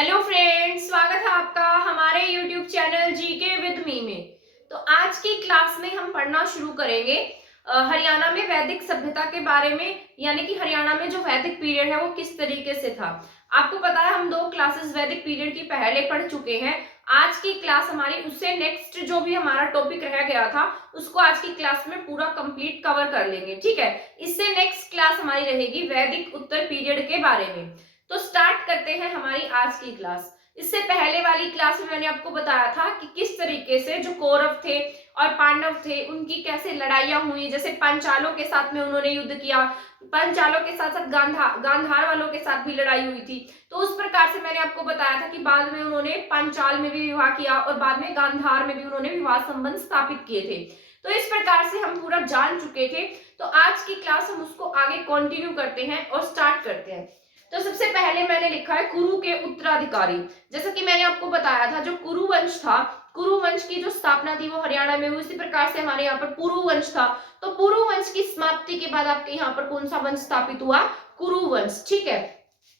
Hello friends, स्वागत है आपका हमारे YouTube channel GK with me में। तो आज की क्लास में हम पढ़ना शुरू करेंगे हरियाणा में वैदिक सभ्यता के बारे में, यानी कि हरियाणा में जो वैदिक पीरियड है वो किस तरीके से था। आपको पता है हम 2 क्लासेस वैदिक पीरियड की पहले पढ़ चुके हैं। आज की क्लास हमारी उससे नेक्स्ट जो भी हमारा टॉपिक रह गया था उसको आज की क्लास में पूरा कंप्लीट कवर कर लेंगे। ठीक है, इससे नेक्स्ट क्लास हमारी रहेगी वैदिक उत्तर पीरियड के बारे में। तो स्टार्ट करते हैं हमारी आज की क्लास। इससे पहले वाली क्लास में मैंने आपको बताया था कि किस तरीके से जो कौरव थे और पांडव थे उनकी कैसे लड़ाइयां हुई। जैसे पांचालों के साथ में उन्होंने युद्ध किया, पांचालों के साथ साथ गांधार वालों के साथ भी लड़ाई हुई थी। तो उस प्रकार से मैंने आपको बताया था कि बाद में उन्होंने पांचाल में भी विवाह किया और बाद में गांधार में भी उन्होंने विवाह संबंध स्थापित किए थे। तो इस प्रकार से हम पूरा जान चुके थे। तो आज की क्लास हम उसको आगे कंटिन्यू करते हैं और स्टार्ट करते हैं। तो सबसे पहले मैंने लिखा है कुरु के उत्तराधिकारी। जैसा कि मैंने आपको बताया था जो कुरु वंश था, कुरु वंश की जो स्थापना थी वो हरियाणा में हुई। उसी प्रकार से हमारे यहाँ पर पुरु वंश था। तो पुरु वंश की समाप्ति के बाद आपके यहाँ पर कौन सा वंश स्थापित हुआ? कुरु वंश। ठीक है,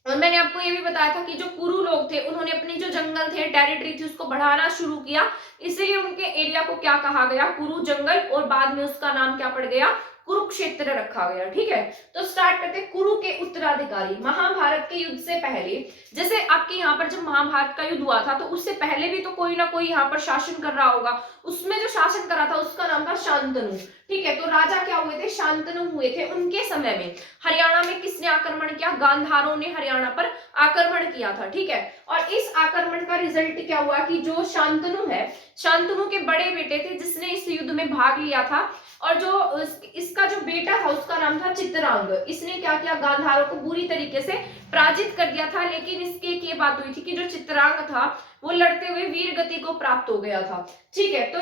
और मैंने आपको ये भी बताया था कि जो कुरु लोग थे उन्होंने अपनी जो जंगल थे, टेरिटरी थी, उसको बढ़ाना शुरू किया। इसलिए उनके एरिया को क्या कहा गया? कुरु जंगल, और बाद में उसका नाम क्या पड़ गया? कुरुक्षेत्र रखा गया। ठीक है, तो स्टार्ट करते हैं। कुरु के उत्तराधिकारी। महाभारत के युद्ध से पहले, जैसे आपके यहाँ पर जब महाभारत का युद्ध हुआ था तो उससे पहले भी तो कोई ना कोई यहाँ पर शासन कर रहा होगा। उसमें जो शासन करा था उसका नाम था शांतनु। ठीक है, तो राजा क्या हुए थे? शांतनु हुए थे। उनके समय में हरियाणा में किसने आक्रमण किया? गांधारों ने हरियाणा पर आक्रमण किया था। ठीक है, और इस आक्रमण का रिजल्ट क्या हुआ कि जो शांतनु है, शांतनु के बड़े बेटे थे जिसने इस युद्ध में भाग लिया था, और जो इसका जो बेटा था उसका नाम था चित्रांग। इसने क्या किया? गांधारों को बुरी तरीके से पराजित कर दिया था। लेकिन इसके एक ये बात हुई थी कि जो चित्रांग था वो लड़ते हुए वीर गति को प्राप्त हो गया था। ठीक है, तो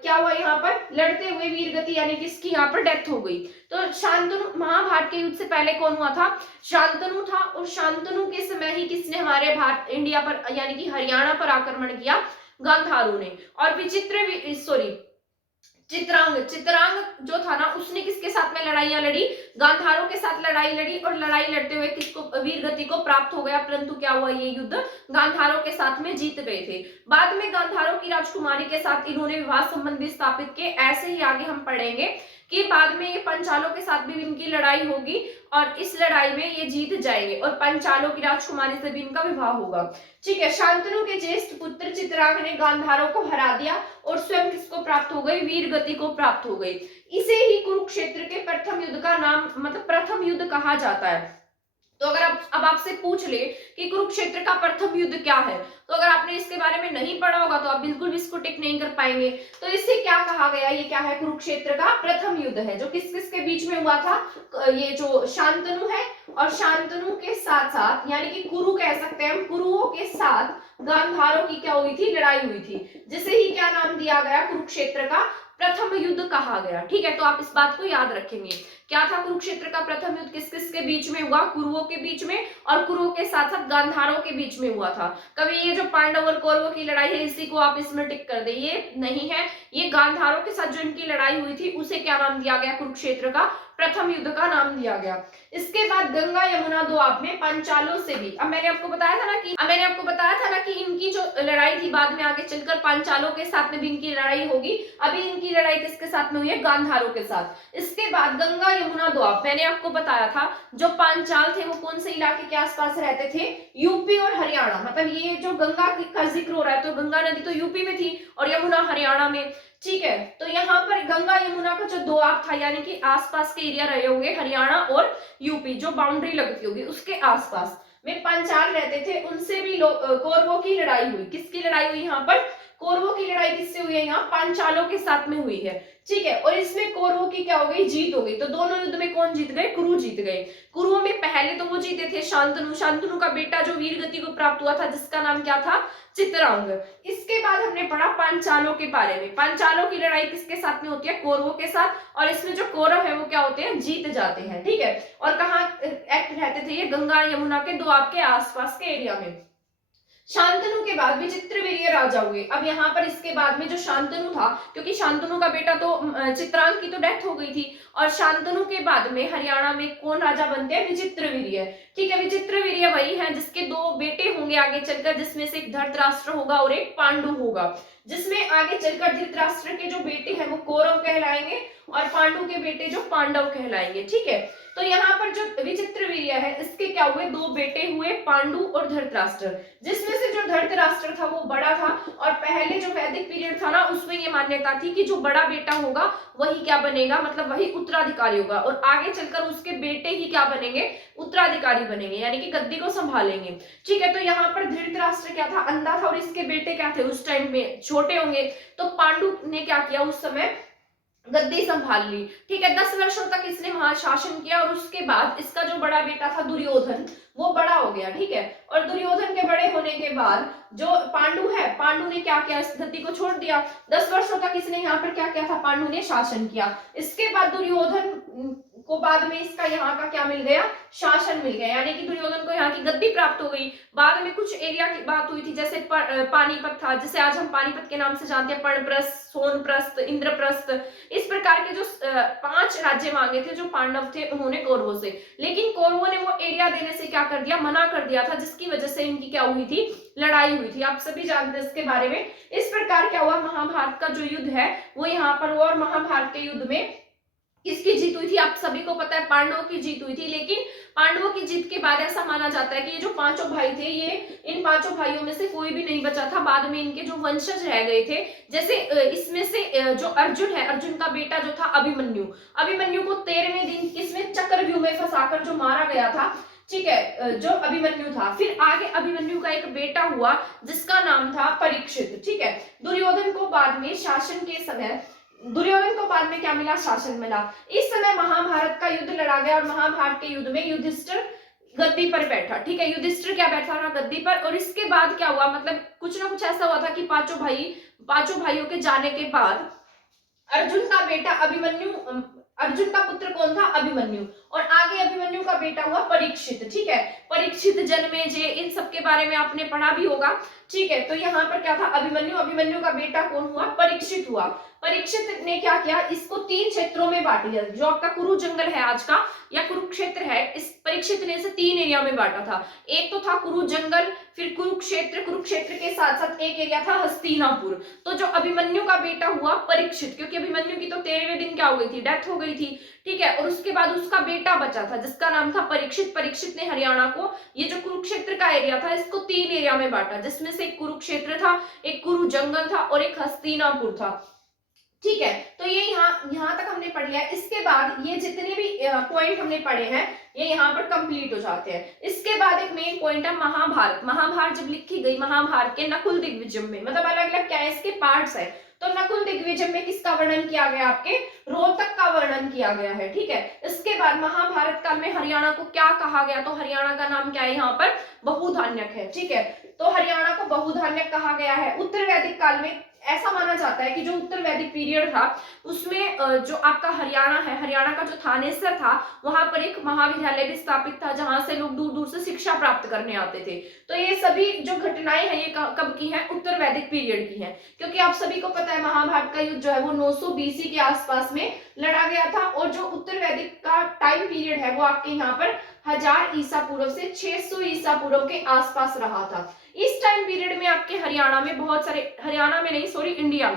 क्या हुआ यहाँ पर? लड़ते हुए वीर गति, यानी कि इसकी यहाँ पर डेथ हो गई। तो शांतनु, महाभारत के युद्ध से पहले कौन हुआ था? शांतनु था। और शांतनु के समय ही किसने हमारे भारत इंडिया पर यानी कि हरियाणा पर आक्रमण किया? गांधारों ने। और विचित्र सॉरी चित्रांग, चित्रांग जो था ना उसने किसके साथ में लड़ाइयां लड़ी? गांधारों के साथ लड़ाई लड़ी, और लड़ाई लड़ते हुए किसको? वीर गति को प्राप्त हो गया। परंतु क्या हुआ? ये युद्ध गांधारों के साथ में जीत गए थे। बाद में गांधारों की राजकुमारी के साथ इन्होंने विवाह संबंध भी स्थापित किए। ऐसे ही आगे हम पढ़ेंगे कि बाद में ये पंचालों के साथ भी इनकी लड़ाई होगी और इस लड़ाई में ये जीत जाएंगे और पंचालों की राजकुमारी से भी इनका विवाह होगा। ठीक है, शांतनु के ज्येष्ठ पुत्र चित्रांग ने गांधारों को हरा दिया और स्वयं किसको प्राप्त हो गई? वीर गति को प्राप्त हो गई। इसे ही कुरुक्षेत्र के प्रथम युद्ध का नाम, मतलब प्रथम युद्ध कहा जाता है। तो अगर अब आपसे पूछ ले कि कुरुक्षेत्र का प्रथम युद्ध क्या है, तो अगर आपने इसके बारे में नहीं पढ़ा होगा तो आप बिल्कुल भी इसको टिक नहीं कर पाएंगे। तो इससे क्या कहा गया? ये क्या है? कुरुक्षेत्र का प्रथम युद्ध है जो किस किस के बीच में हुआ था? ये जो शांतनु है और शांतनु के साथ साथ, यानी कि कुरु कह सकते हैं हम, कुरुओं के साथ गांधारों की क्या हुई थी? लड़ाई हुई थी, जिसे ही क्या नाम दिया गया? कुरुक्षेत्र का प्रथम युद्ध कहा गया। ठीक है, तो आप इस बात को याद रखेंगे। क्या था कुरुक्षेत्र का प्रथम युद्ध? किस किस के बीच में हुआ? कुरुओं के बीच में, और कुरुओं के साथ साथ गांधारों के बीच में हुआ था। कभी ये जो पांडव और कौरवों की लड़ाई है इसी को आप इसमें टिक कर दे, ये नहीं है। ये गांधारों के साथ जो इनकी लड़ाई हुई थी उसे क्या नाम दिया गया? कुरुक्षेत्र का प्रथम युद्ध का नाम दिया गया। इसके बाद गंगा यमुना दोआब में पांचालों से भी, अब मैंने आपको बताया था ना कि इनकी जो लड़ाई थी बाद में आगे चलकर पांचालों के साथ में भी इनकी लड़ाई होगी। अभी इनकी लड़ाई किसके साथ में हुई है? गांधारों के साथ। इसके बाद गंगा यमुना दोआब, मैंने आपको बताया था जो पांचाल थे वो कौन से इलाके के आसपास रहते थे? यूपी और हरियाणा। मतलब ये जो गंगा का जिक्र हो रहा है तो गंगा नदी तो यूपी में थी और यमुना हरियाणा में। ठीक है, तो यहाँ पर गंगा यमुना का जो दोआब था, यानी कि आसपास के एरिया रहे होंगे हरियाणा और यूपी, जो बाउंड्री लगती होगी उसके आसपास में पांचाल रहते थे। उनसे भी कौरवों की लड़ाई हुई। किसकी लड़ाई हुई यहाँ पर? कौरवों की लड़ाई किससे हुई है? यहाँ पांचालों के साथ में हुई है। ठीक है, और इसमें कौरवों की क्या हो गई? जीत हो गई। तो दोनों युद्ध में कौन जीत गए? कुरु जीत गए। कुरुओं में पहले तो वो जीते थे शांतनु, शांतनु का बेटा जो वीर गति को प्राप्त हुआ था जिसका नाम क्या था? चित्रांग। इसके बाद हमने पढ़ा पांचालों के बारे में। पांचालों की लड़ाई किसके साथ में होती है? कौरवों के साथ, और इसमें जो कौरव है वो क्या होते हैं? जीत जाते हैं। ठीक है, और कहाँ एक्ट रहते थे ये? गंगा यमुना के दोआब के आसपास के एरिया में। शांतनु के बाद विचित्रवीर्य राजा हुए। अब यहाँ पर इसके बाद में जो शांतनु था, क्योंकि शांतनु का बेटा तो चित्रांग की तो डेथ हो गई थी, और शांतनु के बाद में हरियाणा में कौन राजा बनते हैं? विचित्रवीर्य। ठीक है, विचित्रवीर्य वही है जिसके दो बेटे होंगे आगे चलकर, जिसमें से एक धृतराष्ट्र होगा और एक पांडु होगा, जिसमें आगे चलकर धृतराष्ट्र के जो बेटे हैं वो कौरव कहलाएंगे और पांडु के बेटे जो पांडव कहलाएंगे। ठीक है, तो यहाँ पर जो विचित्रवीर्य है इसके क्या हुए? दो बेटे हुए, पांडु और धृतराष्ट्र, जिसमें से जो धृतराष्ट्र था वो बड़ा था, और पहले जो वैदिक पीरियड था ना उसमें ये मान्यता थी कि जो बड़ा बेटा होगा वही क्या बनेगा, मतलब वही उत्तराधिकारी होगा, और आगे चलकर उसके बेटे ही क्या बनेंगे? उत्तराधिकारी बनेंगे, यानी कि गद्दी को संभालेंगे। ठीक है, तो यहाँ पर धृतराष्ट्र क्या था? अंधा था, और इसके बेटे क्या थे? उस टाइम में छोटे होंगे। तो पांडु ने क्या किया? उस समय गद्दी संभाल ली। ठीक है, 10 वर्षों तक इसने वहां शासन किया, और उसके बाद इसका जो बड़ा बेटा था दुर्योधन वो बड़ा हो गया। ठीक है, और दुर्योधन के बड़े होने के बाद जो पांडु है, पांडु ने क्या किया? इस गद्दी को छोड़ दिया। 10 वर्षों तक इसने यहाँ पर क्या किया था? पांडु ने शासन किया। इसके बाद दुर्योधन को बाद में इसका यहाँ का क्या मिल गया? शासन मिल गया, यानी कि दुर्योधन को यहाँ की गद्दी प्राप्त हो गई। बाद में कुछ एरिया की बात हुई थी, जैसे पानीपत था, जिसे आज हम पानीपत के नाम से जानते हैं, पर्णप्रस्थ, सोनप्रस्थ, इंद्रप्रस्थ, इस प्रकार के जो 5 राज्य मांगे थे जो पांडव थे उन्होंने कौरवों से, लेकिन कौरवों ने वो एरिया देने से क्या कर दिया? मना कर दिया था, जिसकी वजह से इनकी क्या हुई थी? लड़ाई हुई थी। आप सभी जानते हैं इसके बारे में। इस प्रकार क्या हुआ? महाभारत का जो युद्ध है वो यहाँ पर हुआ, और महाभारत के युद्ध में किसकी जीत हुई थी? आप सभी को पता है, पांडवों की जीत हुई थी। लेकिन पांडवों की जीत के बाद ऐसा माना जाता है कि ये जो 5 भाई थे, ये इन 5 भाइयों में से कोई भी नहीं बचा था। बाद में इनके जो वंशज रह गए थे, जैसे इसमें से जो अर्जुन है, अर्जुन का बेटा जो था अभिमन्यु, अभिमन्यु को 13वें दिन किसमें? चक्रव्यूह में फंसाकर जो मारा गया था। ठीक है, जो अभिमन्यु था। फिर आगे अभिमन्यु का एक बेटा हुआ जिसका नाम था परीक्षित। ठीक है, दुर्योधन को बाद में शासन के समय, दुर्योधन को बाद में क्या मिला? शासन मिला। इस समय महाभारत का युद्ध लड़ा गया, और महाभारत के युद्ध में युधिष्ठिर गद्दी पर बैठा। ठीक है, युधिष्ठिर क्या बैठा था? गद्दी पर। और इसके बाद क्या हुआ? मतलब कुछ ना कुछ ऐसा हुआ था कि पांचों भाइयों के जाने के बाद अर्जुन का बेटा अभिमन्यु, अर्जुन का पुत्र कौन था? अभिमन्यु, और आगे अभिमन्यु का बेटा हुआ परीक्षित। ठीक है, परीक्षित, जन्मेजय, इन सब के बारे में आपने पढ़ा भी होगा। ठीक है, तो यहाँ पर क्या था? अभिमन्यु, अभिमन्यु का बेटा कौन हुआ? परीक्षित हुआ। परीक्षित ने क्या किया? इसको 3 क्षेत्रों में बांट दिया। जो आपका कुरु जंगल है आज का, या कुरुक्षेत्र है, इस परीक्षित ने इसे 3 एरिया में बांटा था। एक तो था कुरु जंगल, फिर कुरुक्षेत्र, कुरुक्षेत्र के साथ साथ एक एरिया था हस्तिनापुर। तो जो अभिमन्यु का बेटा हुआ परीक्षित, क्योंकि अभिमन्यु की तो 13वें दिन क्या हो गई थी? डेथ हो गई थी। ठीक है, और उसके बाद उसका बेटा बचा था जिसका नाम था परीक्षित। परीक्षित ने हरियाणा को, ये जो कुरुक्षेत्र का एरिया था, इसको 3 एरिया में बांटा, जिसमें से एक कुरुक्षेत्र था, एक कुरु जंगल था, और एक हस्तिनापुर था। ठीक है, तो ये यहाँ तक हमने पढ़ लिया। इसके बाद ये जितने भी पॉइंट हमने पढ़े हैं ये यहाँ पर कंप्लीट हो जाते हैं। इसके बाद एक मेन पॉइंट है महाभारत। महाभारत जब लिखी गई, महाभारत के नकुल दिग्विजय में, मतलब अलग अलग क्या है इसके पार्ट्स है। तो नकुल दिग्विजय में किसका वर्णन किया गया? आपके रोहतक का वर्णन किया गया है। ठीक है, इसके बाद महाभारत काल में हरियाणा को क्या कहा गया? तो हरियाणा का नाम क्या है? यहाँ पर बहुधान्यक है। ठीक है, तो हरियाणा को बहुधान्यक कहा गया है। उत्तर वैदिक काल में ऐसा माना जाता है कि जो उत्तर वैदिक पीरियड था उसमें जो आपका हरियाणा है, हरियाणा का जो थानेसर था, वहां पर एक महाविद्यालय भी स्थापित था जहां से लोग दूर दूर से शिक्षा प्राप्त करने आते थे। तो ये सभी जो घटनाएं हैं ये कब की हैं? उत्तर वैदिक पीरियड की हैं, क्योंकि आप सभी को पता है महाभारत का युद्ध जो है वो 900 BC के आसपास में लड़ा गया था, और जो उत्तर वैदिक का टाइम पीरियड है वो आपके यहाँ पर 1000 ईसा पूर्व से 600 ईसा पूर्व के आसपास रहा था। इस टाइम पीरियड में आपके हरियाणा में बहुत सारे, हरियाणा में नहीं सॉरी इंडिया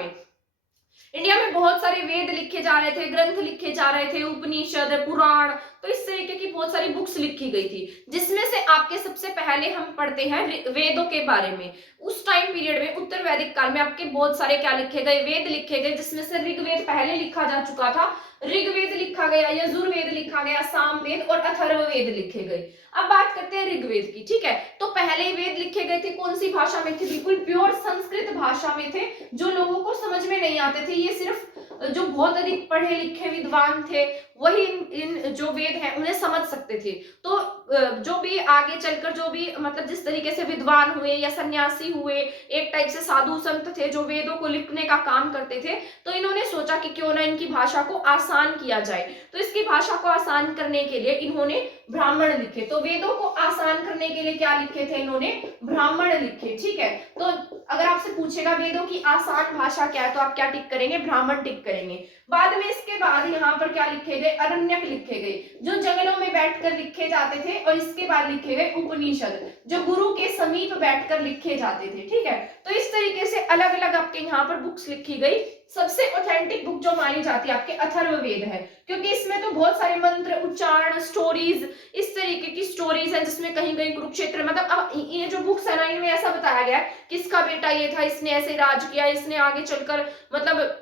में बहुत सारे वेद लिखे जा रहे थे, ग्रंथ लिखे जा रहे थे, उपनिषद, पुराण, तो इस तरीके की बहुत सारी बुक्स लिखी गई थी, जिसमें से आपके सबसे पहले हम पढ़ते हैं वेदों के बारे में। उस टाइम पीरियड में उत्तर वैदिक काल में आपके बहुत सारे क्या लिखे गए? वेद लिखे गए, जिसमें से ऋग्वेद पहले लिखा जा चुका था, ऋग्वेद लिखा गया, यजुर्वेद लिखा गया, सामवेद और अथर्ववेद लिखे गए। अब बात करते हैं ऋग्वेद की। ठीक है, तो पहले वेद लिखे गए थे कौन सी भाषा में थे? बिल्कुल प्योर संस्कृत भाषा में थे, जो लोगों को समझ में नहीं आते थे। ये सिर्फ जो बहुत अधिक पढ़े लिखे विद्वान थे वही इन जो वेद हैं उन्हें समझ सकते थे। तो जो भी आगे चलकर जो भी मतलब जिस तरीके से विद्वान हुए या सन्यासी हुए, एक टाइप से साधु संत थे जो वेदों को लिखने का काम करते थे, तो इन्होंने सोचा कि क्यों ना इनकी भाषा को आसान किया जाए। तो इसकी भाषा को आसान करने के लिए इन्होंने ब्राह्मण लिखे। तो वेदों को आसान करने के लिए क्या लिखे थे इन्होंने? ब्राह्मण लिखे। ठीक है, तो अगर आपसे पूछेगा वेदों की आसान भाषा क्या है, तो आप क्या टिक करेंगे? ब्राह्मण टिक करेंगे। बाद में इसके बाद यहाँ पर क्या लिखे गए? अरण्यक लिखे गए, जो जंगलों में बैठकर लिखे जाते थे। और इसके बाद लिखे गए उपनिषद, जो गुरु के समीप बैठकर लिखे जाते थे। ठीक है, तो इस तरीके से अलग अलग आपके यहाँ पर बुक्स लिखी गई। सबसे ऑथेंटिक बुक जो मानी जाती है आपके अथर्ववेद है, क्योंकि इसमें तो बहुत सारे मंत्र, उच्चारण, स्टोरीज, इस तरीके की स्टोरीज है, जिसमें कहीं कहीं कुरुक्षेत्र, मतलब अब ये जो बुक्स है ना, इनमें ऐसा बताया गया है किसका बेटा ये था, इसने ऐसे राज किया, इसने आगे चलकर मतलब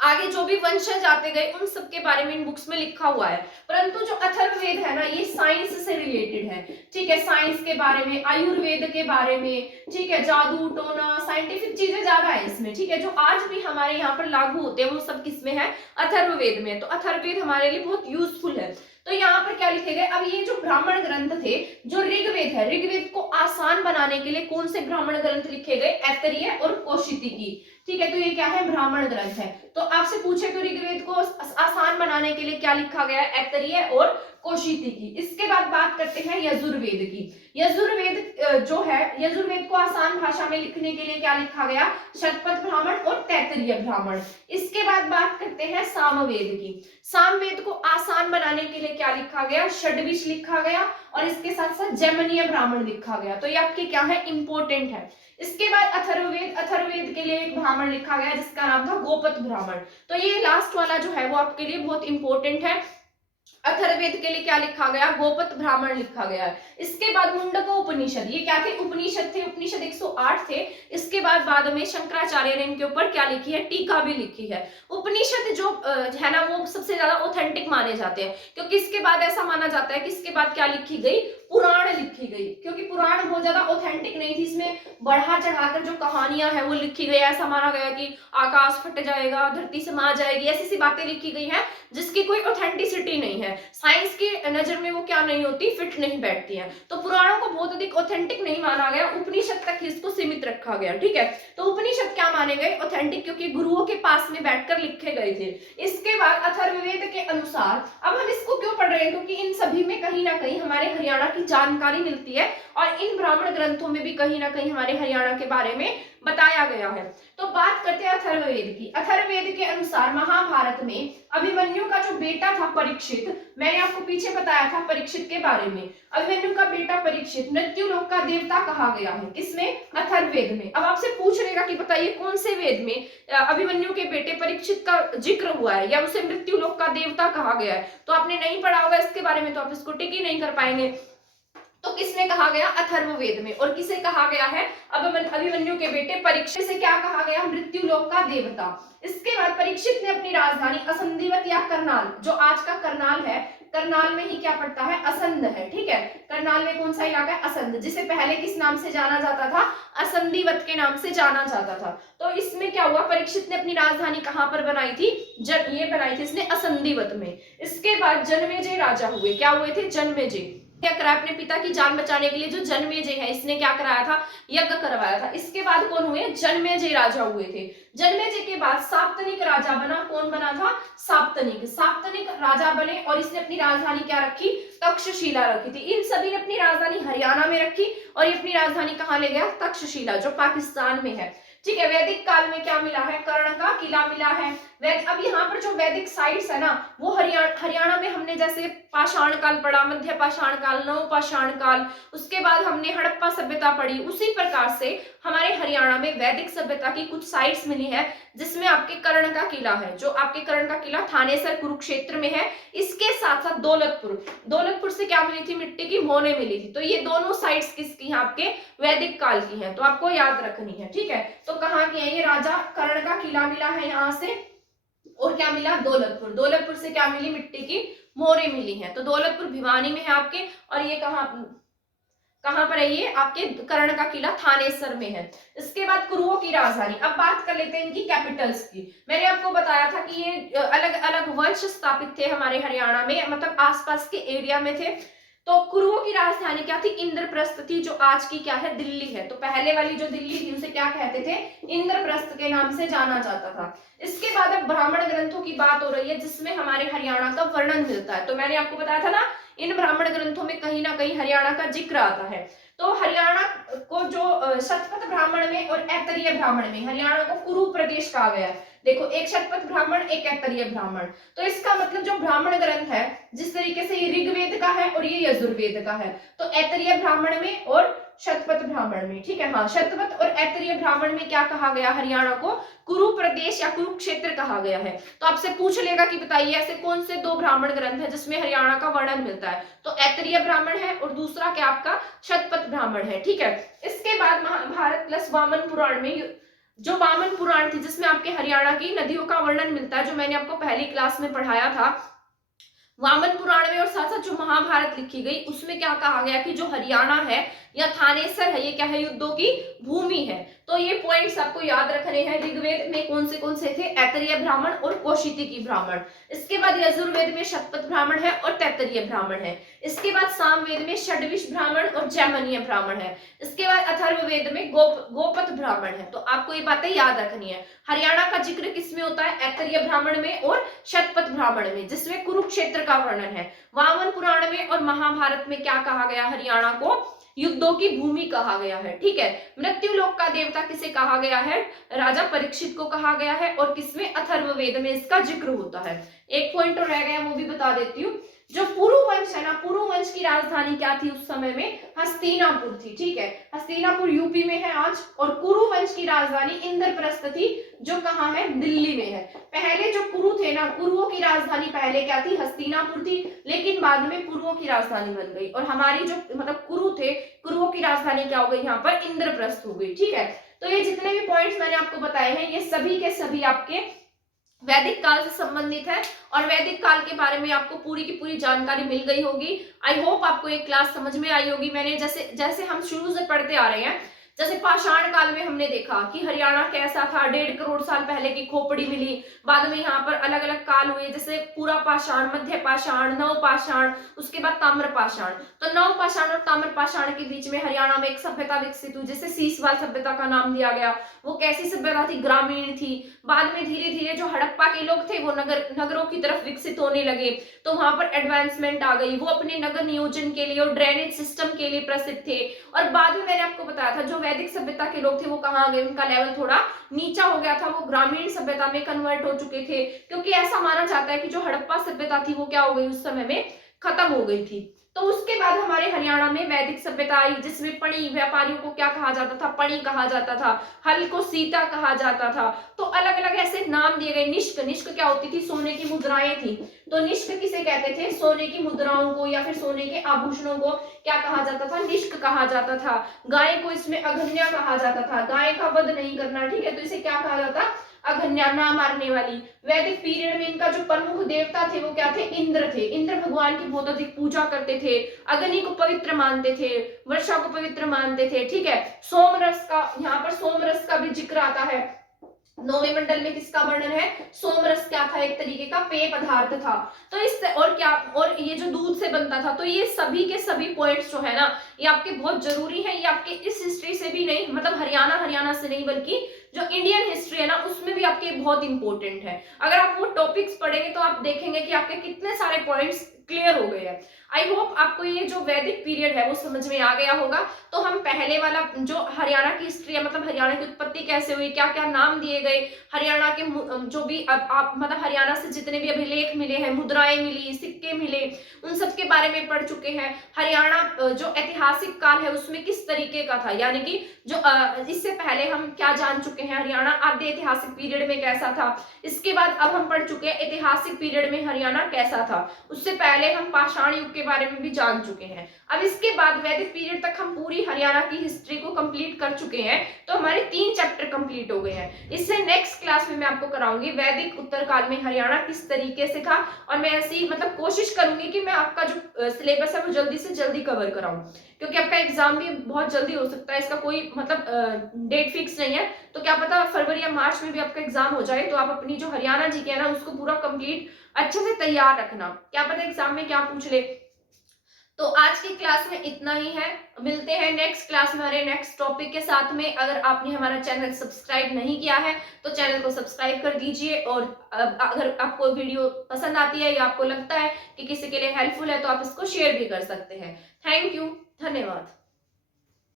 आगे जो भी वंशज आते गए उन सब के बारे में इन बुक्स में लिखा हुआ है। परंतु जो अथर्ववेद है ना, ये साइंस से रिलेटेड है। ठीक है, साइंस के बारे में, आयुर्वेद के बारे में, ठीक है, जादू टोना, साइंटिफिक चीजें ज्यादा है इसमें। ठीक है, जो आज भी हमारे यहाँ पर लागू होते हैं वो सब किसमें है? अथर्ववेद में। तो अथर्ववेद हमारे लिए बहुत यूजफुल है। तो यहाँ पर क्या लिखे गए? अब ये जो ब्राह्मण ग्रंथ थे, जो ऋग्वेद है, ऋग्वेद को आसान बनाने के लिए कौन से ब्राह्मण ग्रंथ लिखे गए? ऐतरेय और कौशिकी। ठीक है, तो ये क्या है? ब्राह्मण ग्रंथ है। तो आपसे पूछे तो ऋग्वेद को आसान बनाने के लिए क्या लिखा गया है? ऐतरेय और कौशिकी। इसके बाद बात करते हैं यजुर्वेद की। यजुर्वेद जो है, यजुर्वेद को आसान भाषा में लिखने के लिए क्या लिखा गया? शतपथ ब्राह्मण और तैत्तिरीय ब्राह्मण। इसके बाद बात करते हैं सामवेद की। सामवेद को आसान बनाने के लिए क्या लिखा गया? षड्विश लिखा गया, और इसके साथ साथ जैमिनीय ब्राह्मण लिखा गया। तो ये आपके क्या है? इंपॉर्टेंट है। इसके बाद अथर्ववेद, अथर्ववेद के लिए एक ब्राह्मण लिखा गया जिसका नाम था गोपत ब्राह्मण। तो ये लास्ट वाला जो है वो आपके लिए बहुत इंपॉर्टेंट है। अथर्ववेद के लिए क्या लिखा गया? गोपत ब्राह्मण लिखा गया। इसके बाद मुंडक उपनिषद, ये क्या थे? उपनिषद थे। उपनिषद 108 थे। इसके बाद में शंकराचार्य ने इनके ऊपर क्या लिखी है? टीका भी लिखी है। उपनिषद जो है ना, वो सबसे ज्यादा ऑथेंटिक माने जाते हैं, क्योंकि इसके बाद ऐसा माना जाता है कि इसके बाद क्या लिखी गई? पुराण लिखी गई, क्योंकि पुराण बहुत ज्यादा ऑथेंटिक नहीं थी। इसमें बढ़ा चढ़ाकर जो कहानियां हैं वो लिखी गई। ऐसा माना गया कि आकाश फट जाएगा, धरती समा जाएगी, ऐसी सी बातें लिखी गई हैं जिसकी कोई ऑथेंटिसिटी नहीं है। साइंस की नजर में वो क्या नहीं होती? फिट नहीं बैठती है। तो पुराणों को बहुत अधिक ऑथेंटिक नहीं माना गया, उपनिषद तक ही इसको सीमित रखा गया। ठीक है, तो उपनिषद क्या माने गए? ऑथेंटिक, क्योंकि गुरुओं के पास में बैठकर लिखे गए थे। इसके बाद अथर्ववेद के अनुसार, अब हम इसको क्यों पढ़ रहे हैं? क्योंकि इन सभी में कहीं ना कहीं हमारे हरियाणा की जानकारी मिलती है, और इन ब्राह्मण ग्रंथों में भी कहीं ना कहीं हमारे हरियाणा के बारे में बताया गया है। तो बात करते हैं अथर्ववेद की। अथर्ववेद के अनुसार महाभारत में अभिमन्यु का जो बेटा था परीक्षित, मैंने आपको पीछे बताया था परीक्षित के बारे में। अभिमन्यु का बेटा परीक्षित मृत्युलोक का देवता कहा गया है। किसमें? अथर्ववेद में। अब आपसे पूछ लेगा कि बताइए कौन से वेद में अभिमन्यु के बेटे परीक्षित का जिक्र हुआ है या उसे मृत्युलोक का देवता कहा गया है? तो आपने नहीं पढ़ा होगा इसके बारे में, तो आप इसको टिक ही नहीं कर पाएंगे। तो किसने कहा गया? अथर्ववेद में। और किसे कहा गया है? अभिमन्यु के बेटे परीक्षित से क्या कहा गया? मृत्युलोक का देवता। इसके बाद परीक्षित ने अपनी राजधानी असंधिवत या करनाल, जो आज का करनाल है, करनाल में ही क्या पड़ता है? असंध है। ठीक है, करनाल में कौन सा इलाका है? असंध, जिसे पहले किस नाम से जाना जाता था? असंधिवत के नाम से जाना जाता था। तो इसमें क्या हुआ? परीक्षित ने अपनी राजधानी कहां पर बनाई थी? ये बनाई थी इसने असंधिवत में। इसके बाद जन्मेजय राजा हुए। क्या हुए थे? जन्मेजय। क्या कराया? अपने पिता की जान बचाने के लिए जो जन्मेजय है, इसने क्या कराया था? यज्ञ करवाया था। इसके बाद कौन हुए? जन्मेजय राजा हुए थे। जन्मेजय के बाद साप्तनिक राजा बना। कौन बना था? साप्तनिक। साप्तनिक राजा बने और इसने अपनी राजधानी क्या रखी? तक्षशिला रखी थी। इन सभी ने अपनी राजधानी हरियाणा में रखी, और ये अपनी राजधानी कहाँ ले गया? तक्षशिला, जो पाकिस्तान में है। ठीक है, वैदिक काल में क्या मिला है? कर्ण का किला मिला है। अब यहाँ पर जो वैदिक साइट्स है ना, वो हरियाणा में हमने जैसे पाषाण काल पढ़ा, मध्य पाषाण काल, नव पाषाण काल, उसके बाद हमने हड़प्पा सभ्यता पढ़ी। उसी प्रकार से हमारे हरियाणा में वैदिक सभ्यता की कुछ साइट्स मिली है, जिसमें आपके कर्ण का किला है, जो आपके कर्ण का किला थानेसर कुरुक्षेत्र में है। इसके साथ साथ दौलतपुर से क्या मिली थी? मिट्टी की मोहने मिली थी। तो ये दोनों साइट्स किसकी हैं? आपके वैदिक काल की हैं, तो आपको याद रखनी है। ठीक है, तो कहाँ की है ये? राजा कर्ण का किला मिला है यहाँ से, और क्या मिला? दौलतपुर से क्या मिली? मिट्टी की मोहरें मिली हैं। तो दौलतपुर भिवानी में है आपके, और ये कहां पर है? ये आपके कर्ण का किला थानेसर में है। इसके बाद कुरुओं की राजधानी। अब बात कर लेते हैं इनकी कैपिटल्स की। मैंने आपको बताया था कि ये अलग अलग वंश स्थापित थे हमारे हरियाणा में, मतलब आसपास के एरिया में थे। तो कुरुओं की राजधानी क्या थी? इंद्रप्रस्थ थी, जो आज की क्या है? दिल्ली है। तो पहले वाली जो दिल्ली थी उसे क्या कहते थे? इंद्रप्रस्थ के नाम से जाना जाता था। इसके बाद अब ब्राह्मण ग्रंथों की बात हो रही है, जिसमें हमारे हरियाणा का वर्णन मिलता है। तो मैंने आपको बताया था ना, इन ब्राह्मण ग्रंथों में कहीं ना कहीं हरियाणा का जिक्र आता है। तो हरियाणा को जो शतपथ ब्राह्मण में और ऐतरीय ब्राह्मण में हरियाणा को कुरु प्रदेश कहा गया है। देखो, एक शतपथ ब्राह्मण, एक ऐतरीय ब्राह्मण। तो इसका मतलब जो ब्राह्मण ग्रंथ है, जिस तरीके से ये ऋग्वेद का है और ये यजुर्वेद का है, तो ऐतरीय ब्राह्मण में और शतपथ ब्राह्मण में, ठीक है, हाँ, शतपथ और ऐतरीय ब्राह्मण में क्या कहा गया? हरियाणा को कुरु प्रदेश या कुरुक्षेत्र कहा गया है। तो आपसे पूछ लेगा कि बताइए ऐसे कौन से दो ब्राह्मण ग्रंथ है जिसमें हरियाणा का वर्णन मिलता है? तो ऐतरीय ब्राह्मण है और दूसरा क्या आपका? शतपथ ब्राह्मण है, ठीक है। इसके बाद महाभारत प्लस वामन पुराण में, जो वामन पुराण थी जिसमें आपके हरियाणा की नदियों का वर्णन मिलता है, जो मैंने आपको पहली क्लास में पढ़ाया था, वामन पुराण में और साथ साथ जो महाभारत लिखी गई उसमें क्या कहा गया कि जो हरियाणा है या थानेसर है, ये क्या है? युद्धों की भूमि है। तो ये पॉइंट्स आपको याद रखने हैं। ऋग्वेद में कौन से थे? ऐतरीय ब्राह्मण और कौशिकी ब्राह्मण। इसके बाद यजुर्वेद में शतपथ ब्राह्मण है और तैतरीय ब्राह्मण है। इसके बाद सामवेद में षड्विश ब्राह्मण और जैमनीय ब्राह्मण है। इसके बाद अथर्ववेद में गोपथ ब्राह्मण है। तो आपको ये बातें याद रखनी है। हरियाणा का जिक्र किसमें होता है? ऐतरीय ब्राह्मण में और शतपथ ब्राह्मण में, जिसमें कुरुक्षेत्र का वर्णन है। वामन पुराण में और महाभारत में क्या कहा गया? हरियाणा को युद्धों की भूमि कहा गया है, ठीक है। मृत्यु लोक का देवता किसे कहा गया है? राजा परीक्षित को कहा गया है। और किसमें? अथर्ववेद में इसका जिक्र होता है। एक पॉइंट और रह गया, वो भी बता देती हूँ। जो पुरुवंश है ना, पुरुवंश की राजधानी क्या थी उस समय में? हस्तिनापुर थी, ठीक है। हस्तिनापुर यूपी में है आज। और कुरुवंश की राजधानी इंद्रप्रस्थ थी, जो कहाँ है? दिल्ली में है। पहले जो कुरु थे ना, कुरुओं की राजधानी पहले क्या थी? हस्तिनापुर थी, लेकिन बाद में कुरुओं की राजधानी बन गई। और हमारी जो मतलब कुरु थे, कुरुओं की राजधानी क्या हो गई? यहाँ पर इंद्रप्रस्थ हो गई, ठीक है। तो ये जितने भी पॉइंट्स मैंने आपको बताए हैं, ये सभी के सभी आपके वैदिक काल से संबंधित है। और वैदिक काल के बारे में आपको पूरी की पूरी जानकारी मिल गई होगी। आई होप आपको एक क्लास समझ में आई होगी। मैंने जैसे जैसे हम शुरू से पढ़ते आ रहे हैं, जैसे पाषाण काल में हमने देखा कि हरियाणा कैसा था, 1.5 करोड़ साल पहले की खोपड़ी मिली। बाद में यहाँ पर अलग अलग काल हुए, जैसे पूरा पाषाण, मध्य पाषाण, नव पाषाण, उसके बाद ताम्र पाषाण। तो नव पाषाण और ताम्र पाषाण के बीच में हरियाणा में एक सभ्यता विकसित हुई, जिसे सीसवाल सभ्यता का नाम दिया गया। वो कैसी सभ्यता थी? ग्रामीण थी। बाद में धीरे धीरे जो हड़प्पा के लोग थे वो नगरों की तरफ विकसित होने लगे, तो वहां पर एडवांसमेंट आ गई। वो अपने नगर नियोजन के लिए और ड्रेनेज सिस्टम के लिए प्रसिद्ध थे। और बाद में मैंने आपको बताया था, जो वैदिक सभ्यता के लोग थे वो कहाँ गए? उनका लेवल थोड़ा नीचा हो गया था, वो ग्रामीण सभ्यता में कन्वर्ट हो चुके थे, क्योंकि ऐसा माना जाता है कि जो हड़प्पा सभ्यता थी वो क्या हो गई? उस समय में खत्म हो गई थी। तो उसके बाद हमारे हरियाणा में वैदिक सभ्यता आई, जिसमें पणी, व्यापारियों को क्या कहा जाता था? पणी कहा जाता था। हल को सीता कहा जाता था। तो अलग अलग ऐसे नाम दिए गए। निष्क, निष्क क्या होती थी? सोने की मुद्राएं थी। तो निष्क किसे कहते थे? सोने की मुद्राओं को या फिर सोने के आभूषणों को क्या कहा जाता था? निष्क कहा जाता था। गाय को इसमें अघन्या कहा जाता था। गाय का वध नहीं करना, ठीक है, तो इसे क्या कहा जाता? अघन्या, ना मारने वाली। वैदिक पीरियड में इनका जो प्रमुख देवता थे वो क्या थे? इंद्र थे। इंद्र भगवान की बहुत अधिक पूजा करते थे। अग्नि को पवित्र मानते थे, वर्षा को पवित्र मानते थे, ठीक है। सोमरस का, यहाँ पर सोमरस का भी जिक्र आता है। नौवें मंडल में किसका वर्णन है? सोमरस क्या था? एक तरीके का पेय पदार्थ था। तो इस और क्या, और ये जो दूध से बनता था। तो ये सभी के सभी पॉइंट्स जो है ना, ये आपके बहुत जरूरी है। ये आपके इस हिस्ट्री से भी नहीं, मतलब हरियाणा से नहीं, बल्कि जो इंडियन हिस्ट्री है ना, उसमें भी आपके बहुत इंपॉर्टेंट है। अगर आप वो टॉपिक्स पढ़ेंगे तो आप देखेंगे कि आपके कितने सारे पॉइंट्स क्लियर हो गए हैं। आई होप आपको ये जो वैदिक पीरियड है वो समझ में आ गया होगा। तो हम पहले वाला जो हरियाणा की हिस्ट्री है, मतलब हरियाणा की उत्पत्ति कैसे हुई, क्या क्या नाम दिए गए, हरियाणा के जो भी आप मतलब हरियाणा से जितने भी अभिलेख मिले हैं, मुद्राएं मिली, सिक्के मिले, उन सब के बारे में पढ़ चुके हैं। हरियाणा जो ऐतिहासिक काल है उसमें किस तरीके का था, यानी कि जो इससे पहले हम क्या जान चुके हैं, हरियाणा आद्य ऐतिहासिक पीरियड में कैसा था। इसके बाद अब हम पढ़ चुके हैं ऐतिहासिक पीरियड में हरियाणा कैसा था। उससे पहले हम पाषाण युग के बारे में भी जान चुके हैं। अब इसके बाद वैदिक पीरियड तक हम पूरी हरियाणा की हिस्ट्री को कंप्लीट कर चुके हैं। तो हमारे 3 चैप्टर कंप्लीट हो गए हैं। इससे नेक्स्ट क्लास में मैं आपको कराऊंगी वैदिक उत्तर काल में हरियाणा किस तरीके से था। और मैं ऐसी मतलब कोशिश करूंगी कि मैं आपका जो सिलेबस है वो जल्दी से जल्दी कवर कराऊं, क्योंकि आपका एग्जाम भी बहुत जल्दी हो सकता है। इसका कोई मतलब डेट फिक्स नहीं है। तो क्या पता फरवरी या मार्च में भी आपका एग्जाम हो जाए। तो आप अपनी जो हरियाणा जी के है ना, उसको पूरा कंप्लीट अच्छे से तैयार रखना, क्या पता एग्जाम में क्या पूछ ले। तो आज की क्लास में इतना ही है। मिलते हैं नेक्स्ट क्लास में हमारे नेक्स्ट टॉपिक के साथ में। अगर आपने हमारा चैनल सब्सक्राइब नहीं किया है तो चैनल को सब्सक्राइब कर दीजिए, और अगर आपको वीडियो पसंद आती है या आपको लगता है कि किसी के लिए हेल्पफुल है तो आप इसको शेयर भी कर सकते हैं। थैंक यू, धन्यवाद।